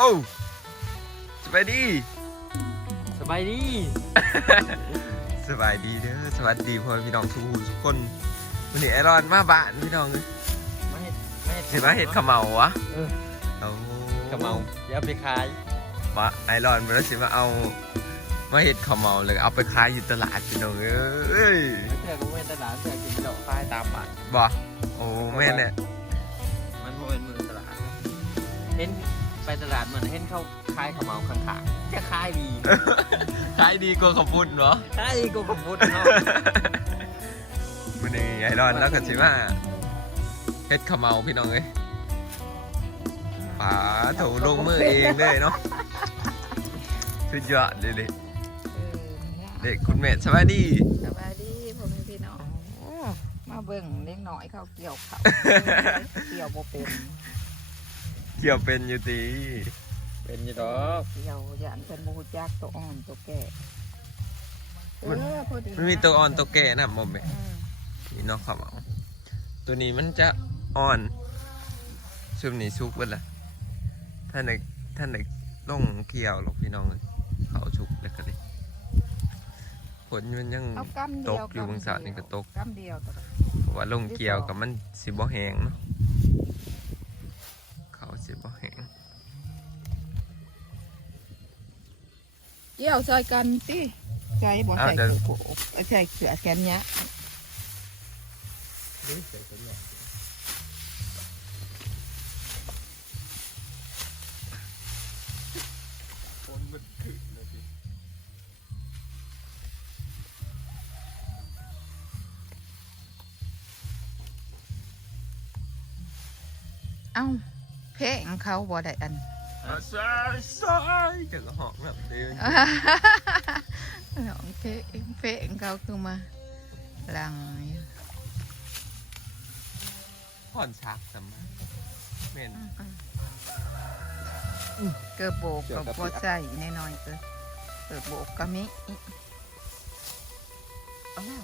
โอ้สบายดี สบายดี สบายดีเด้อสวัสดีพ่อแม่พี่น้องทุกผู้ทุกคนวันนี้ไอรอนมาบ้านพี่น้องเอ้ยมาเห็ดมาเห็ดเห็นว่าเห็ดขมเหมาวะเออ เอากระเมาอย่าเอาไปขายมาไอรอนมาแล้วสิมาเอามาเห็ดขมเหมาเลยเอาไปขายอยู่ตลาดพี่น้องเอ้ยเพื่อนก็เว้นตลาดเพื่อนกินดอกขายตามบ้านบ่โอ้แม่นเนี่ยมันบ่เป็นมือตลาดเห็น ไปตลาดเหมือนเห็นเขาขายขาวเหมาข้างๆจะขายดีขายดีกว่าขบุญเหรอขายดีกว่าขมุดเนาะวันนี้ไอรอนแล้วก็สิมาเฮ็ดขมเหมาพี่น้องเอ้ยป๋าถูลงมือเองเลยเนาะสุดยอดเลยเลยเออเนี่ยเด็กคุณแม่สวัสดีสบายดีพ่อแม่พี่น้องมาเบิ่งเล็กน้อยเขาเกี่ยวเขาเกี่ยวบ่เป็น เกี่ยวเป็นอยู่ตีเป็นอยี่ดอกเกี่ยวยันเป็นบ่ฮู้จักตัวอ่อนตัวแก่เออพอดีมันมีตัวอ่อนตัวแก่นะบ่แม่อืมนี่เนาะครับเอาตัวนี้มันจะอ่อนซุมนี้สุกเบิดละท่านไหนท่านไหนลงเกี่ยวหรอกพี่น้องเอ้ยเขาสุกแล้วก็เลยผลมันยัง เอากำเดียวตกอยู่บางสระนี่ก็ตก กำเดียวตกเพราะว่าลงเกี่ยวกับมันสิบ่แห้งเนาะ เกี่ยวใส่กันติใจบ่ใส่เสื้อโผใส่เสื้อแขนยะคนมันขึ้นเลยดิเอ้า เพลงเขาบ่ได้อัน ซายซายจะก็หอกแบบเดียวน้องเพลงเพลงเขาคือมาลังผ่อนชักสมาเมนเกิดโบกกับบ่ใส่แน่นอนเกิดเกิดโบกก็มีอ้าว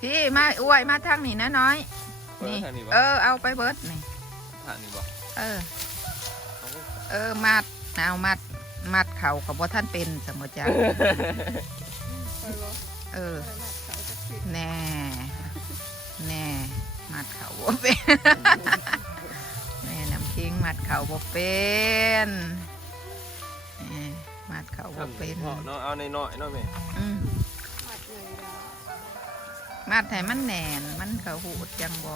พี่มาอวยมาทางนี้นะน้อยเปิดนี่ทางนี้เอบ่อเอาไปเบิดนี่ทางนี้บ่เออเอาไปเออมัดเอามัดมัดเข่ากับว่าท่านเป็นสมมติจ้าเออ แน่ แน่ มัดเข่าบ่เป็นแน่น้ำคิงมัดเข่าบ่เป็นแน่มัดเข่าบ่เป็นพอเนาะเอาในน้อยๆเนาะแม่อื มมัดให้มันแน่นมันเขาหูดจังบ่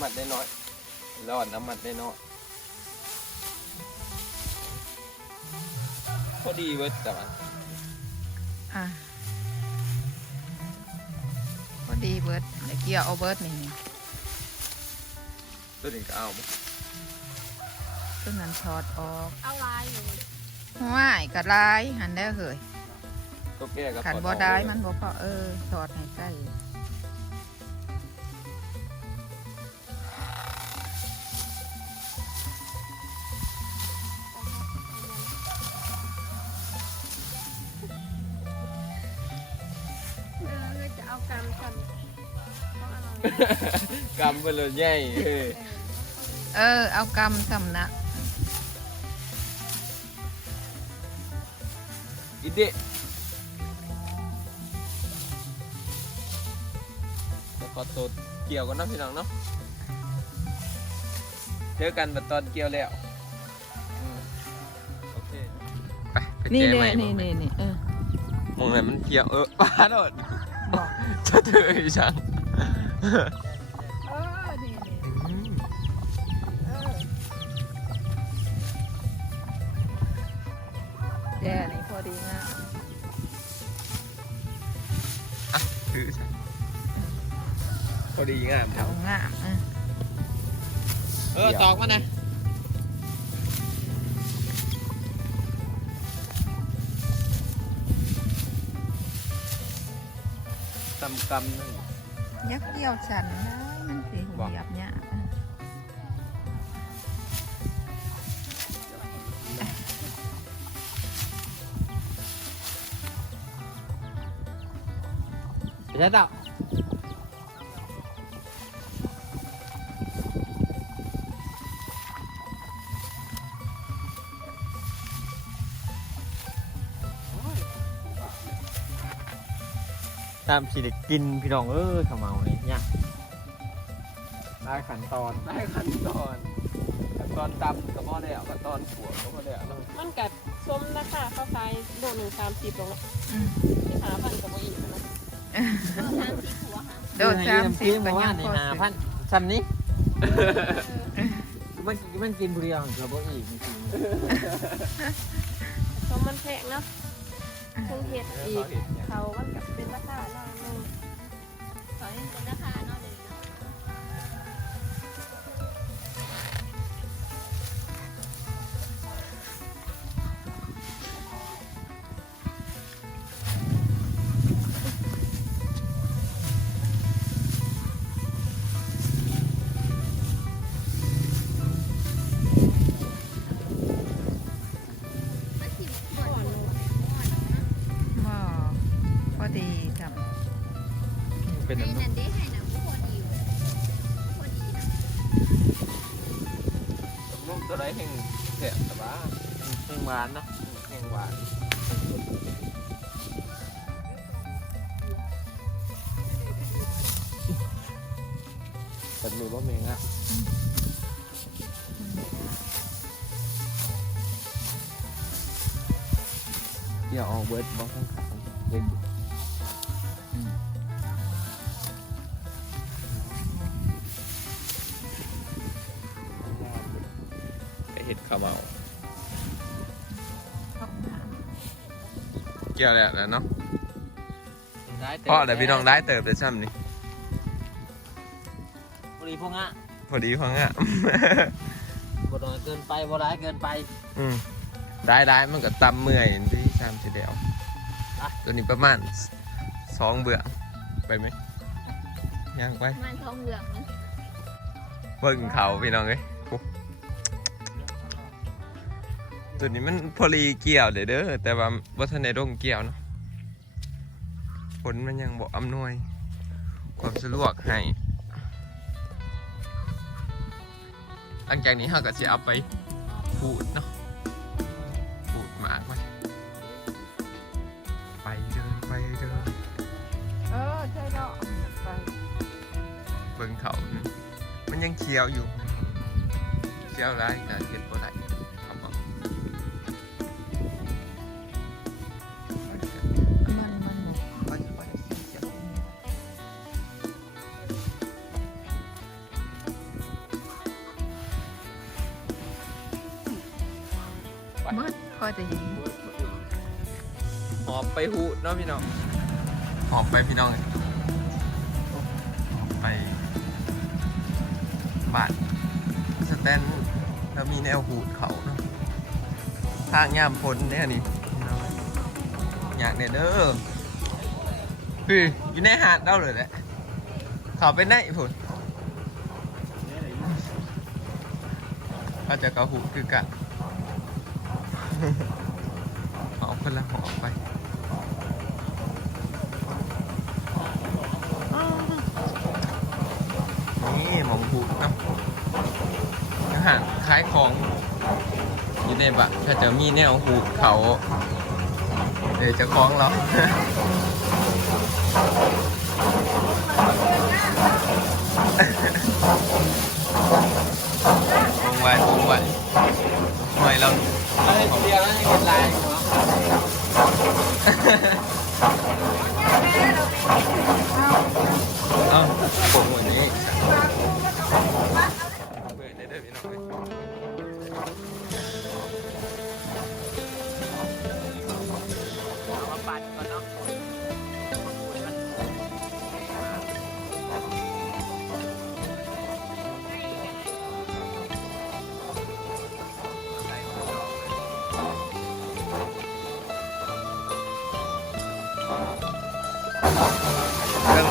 มัดได้น้อยรอดน้ำมัดได้น้อยพอดีเว้ยแต่ว่าอะพอดีเบิดเดี๋ยวเกี่ยวเอาเบิดนี่นี่ตัวนี้ก็เอาบ่ต้นนั้นถอดออกเอาลายอยู่ห้ายกระลายหันได้วเหย ตัวแก่ก็ขันบ่ได้มันบ่พอเออถอด ให้ใกล้เออเลยจะเอากำกันเพราะอะไรกำไปเลยใหญ่เฮ้ยเออ เอากำสำนักอีเดะ แล้วก็ตัวเกี่ยวกันเนาะพี่น้องเนาะเจอกันบัดตอนเกี่ยวแล้วอืมโอเคไปไปนี่แก้เน่ใหม่นี่นี่นี่เออมองไหนมันเกี่ยวเออปลาโดดบอกจะเจออีช่างเออนี่นี่เออแย่นี่พอดีนะคื พอดีงามเขางามเออเออตอกมานะตำกำนึงยักเกี่ยวฉันได้มันสีหูบอกหยับเนี่ยใช่ดอก ตามสิได้กินพี่น้องเอ้ยขาวเหมานี่เนี่ยได้ขั้นตอนได้ขั้นตอนขั้นตอนตำก็พอแล้วขั้นตอนขัวก็พอแล้วเนาะมันกัดส้มราคาเข้าขายโลหนึ่งสามสิบลงเนาะอืมที่หาพันกับอีกนะโดดสามสิบก็ก็ยัยังงนี่พอหาซื้อ พันซ้ำนี้มันมันกินผู้เดียวเราบ่อีกจริงส้มมันแพงเนาะเครื่องเห็ดอีกเขามันกั พอดีทเป็นให้น้ำนนั่มนได้ให้นะพอดีอยู่พอดีนะนมตัวไรแห่งแสบแต่ว่าๆเพิ่งหวานเนาะแห่งหวานแต่มือว่าเมงอะเดี๋ยวออกเบิร์ดบอข้างขาง เด็กเห็ดขาวเมาำเกี่ยวแล้วนะเนาะได้เติบพ่อแต่พี่น้องได้เติบได้ซ้ำนี่พอดีพวกงะพอดีพังอะบ่น้อยเกินไปบ่ร้ายเกินไป อืมได้ได้มันก็ตำเมื่อยที่ชามสีเดียวอะตัวนี้ประมาณ สองเบื่อไปไหมย่างไปมันทองเหลืองนะเบิ่งเขาพี่น้องเอ้ยโอ้ตัวนี้มันพอดีเกี่ยวเด้อเด้อแต่ว่าวัฒนในร่งเกี่ยวเนาะผลมันยังบอกอำนวย ความสะดวกให้หลังจากนี้เราก็จะเอาไปพูดเนาะ เบิ่งเขานี่มันยังเคี้ยวอยู่เคี้ยวไรการเก็บบ่ได้ครับผมมันมันบ่บ่บ่ได้สิจะมืดพอดีหอบไปหูเนาะพี่น้องหอบไปพี่น้องหอบไป บานสแตนแล้วมีแนวหูดเขาเนาะทางยามพ้นเนี่ยนี่อยากเนี่ยเด้อคืออยู่ในหาดเด้าเลยแหละเขาไปไหนพุ่นเขาจะกระหูคือกันหอบคนละหอไป นี่หมองผูกเนาะอาหารขายของ อยู่ ในบะถ้าจะมีแนวหูดเขาเดี๋ยวจะคล้องเราคงไว้คงไว้หน่อยเราเอ้ยเดียวแล้วยังเห็นลายอยู่เนา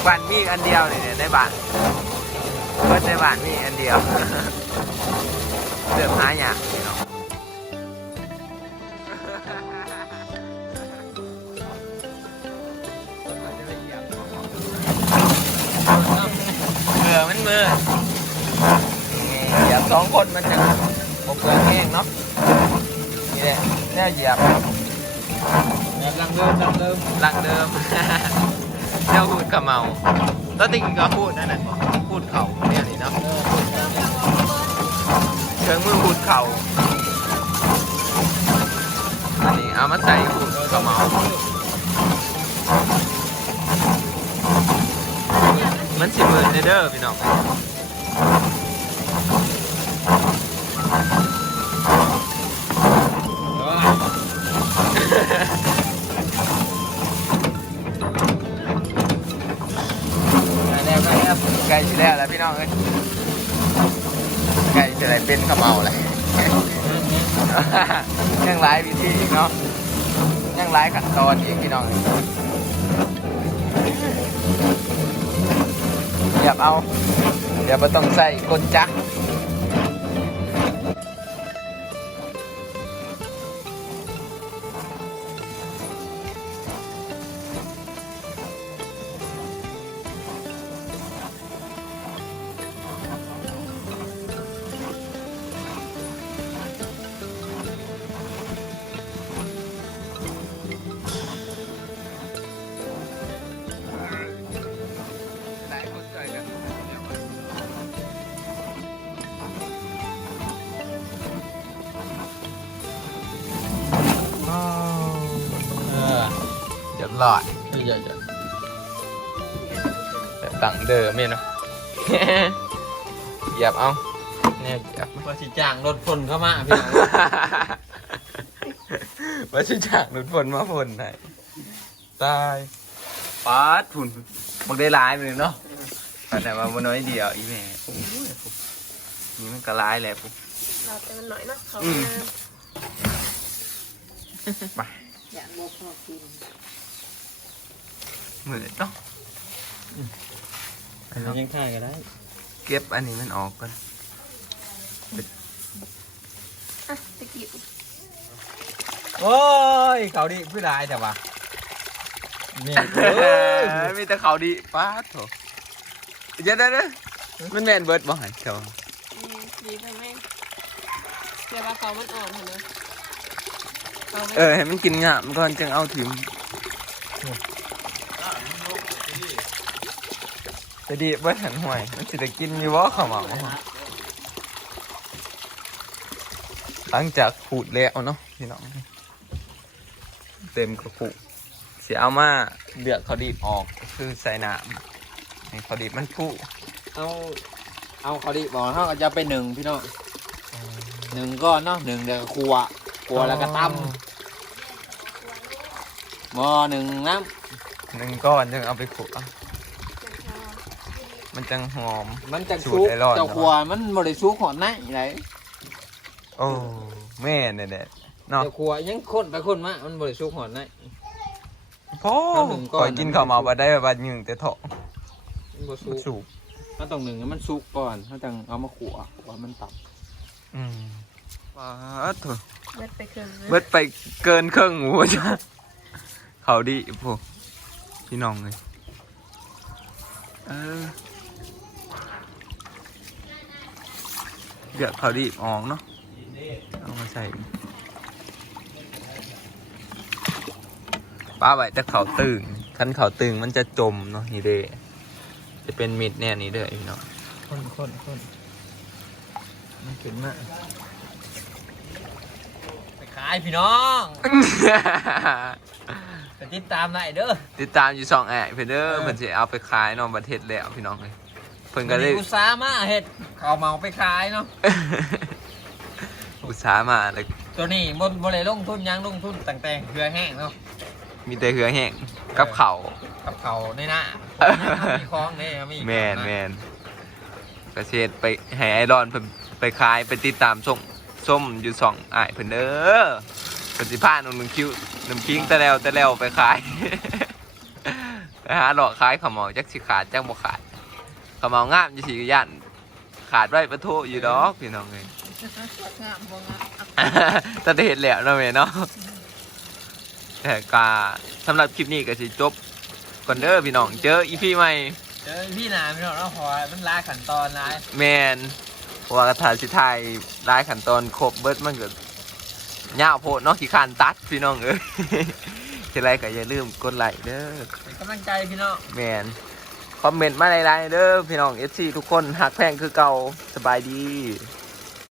บ้านมีอันเดียวเนี่ยได้บ้านเพิ่นได้บ้านมีอันเดียวเริ่มหายากพี่น้องเบื่อมันเบื่อเหยียบสองคนมันจะผมเบื่องเนาะนี่แหละแน่เหยียบแบบลังเดิมลังเดิมลังเดิม เจ้าพูดกับเมาแล้วติงก็พูดนั่นแหละพูดเข่าเนี่ยนี่เนาะเชิงมือพูดเข่าอันนี้เอามาใส่พูดกับเมา มันสิมื่นเด้อพี่น้อง ก่สิแล้วแล้วพี่น้องเอ้ยไก่สิอะไรเป็นขมเมาเลยยังหลายวิธีอีกเนาะยังหลายขั้นตอนอีกพี่น้องอย่าเอาอย่าไปต้องใส่กลจักร แบบดังเดิมเนี่ยเนาะ เหยียบเอาเนี่ยเหยียบๆว่าสิจ้างรถฝนเข้ามาพี่น้องว่าชิจากหนุนฝนมาฝนไหนตายปาดฝุ่นบักได้ร้ายไปเลยเนาะแต่ว่ามันน้อยเดียวอีแม่โอ้ยปุ๊บนี่มันก็ร้ายแหละปุ๊บเราแต่มันหน่อยเนาะเขาอืมมาอยากบอกพ่อกินเหมือนเนาะ ยังถ่ายก็ได้ เก็บอันนี้มันออกก่อนอะตะกี้โอ้ยเขาดิผู้ได้แต่ว่าเนี่ยมีแต่เขาดีป้าดโถเดี๋ยวเดี๋ยวเดี๋ยวมันแมนเบิร์ดบ่หันเจ้าอืมดีไปไหมเดี๋ยวว่าเขามันอ่อนเห็นไหมเขาไม่เออให้มันกินงามก่อนจึงเอาถิ่ม จะดีเบิร์ดหันห่วย มันสิได้กินอยู่บ่ข้าวเหมาหลังจากขูดแล้วเนาะพี่น้อง เต็มกระปุกเสียเอามาเดือดเขาดีบออกคือใส่น้ำให้เขาดีบมันพุเอาเอาเขาดิบอกเขาก็จะไปหนึ่งพี่น้องหนึ่งก้อนเนาะหนึ่งเดี๋ยวก็ครัวครัวแล้วก็ตำหม้อหนึ่งน้หนึ่งก้อนจึงเอาไปขูดเอา มันจังหอมำมันจะสูซุตรกไอรอน เจ้าครัวมันบริสุกหอดไหนไหนโอ้แม่เนี่ยแหละเนาะเจ้าครัวยังคนไปคนมา มันบริสุกหอดไหน พ่อเอาหนึ่งก้อนคอยกินข้าวเหมาบาได้บาดยึงแต่เถาะมันบริมันสุกสูบถ้าตรงหนึ่งมันสุกก่อนถ้าจังเอามาขัวขัวมันตับอืมป้าดโถเบิดไปครึ่งนะเบิดไปเกินครึ่งหมูจ้ะเขาดีพวกพี่น้องเลยเออ เดือดเขาดีออกเนาะเอามาใส่ป้าไว้แต่เขาตึงคันเขาตึงมันจะจมเนาะนี่เด้จะเป็นมิดแน่นี่เด้อพี่น้องคนคนคนมันขึ้นมาไปขายพี่น้องไปติดตามหน่อยเด้อติดตามอยู่สองแอะเพื่อนเด้อเออเพิ่นสิเอาไปขายนอกประเทศแล้วพี่น้องเลยเพิ่นก็เลยอุตสาห์มาเห็ดเขาวเมาไปขายเนาะ อุตสาห์มาแล้วตัวนี้บนบริลงทุนหยังลงทุนต่างๆเกลือแห้งเนาะมีแต่เหือแห้งกับเขาว กับเขาวในหน้ามีคล้องเนี่ยมีแมนแมนกระเชษไปให้ไอรอนเพิ่นไปขายไปติดตามส้มส้มอยู่สองอ้ายเพิ่นเด้อเพิ่นสิพาหนุ่มคิ้วน้ำคิงแต่แล้วแต่แล้วไปขาย ไปหาหลอกขายขาวเหมาจักสิขาดจักบ่ขาด ขาวเหมางามอยู่สิย่านขาดไว้ประโทอยู่ดอกพี่น้องเอ้ยงามบ่งามตัดเหตุแล้วเนาะแม่เนาะแต่กาสำหรับคลิปนี้ก็สิจบก่อนเด้อพี่น้องเจออีพีใหม่เจอพี่หนาพี่น้องเนาะเพอมันลาขั้นตอนลายแมนเพราะว่ากระถาสิทายรายขั้นตอนครบเบิดมันก็ยาวโพดเนาะขี้ขานตัดพี่น้องเอ้ยทีไรก็อย่าลืมกดไลค์เด้อเป็นกำลังใจพี่น้องแมน คอมเมนต์มาหลายๆเด้อพี่น้องเอสซีทุกคนหักแพงคือเก่าสบายดี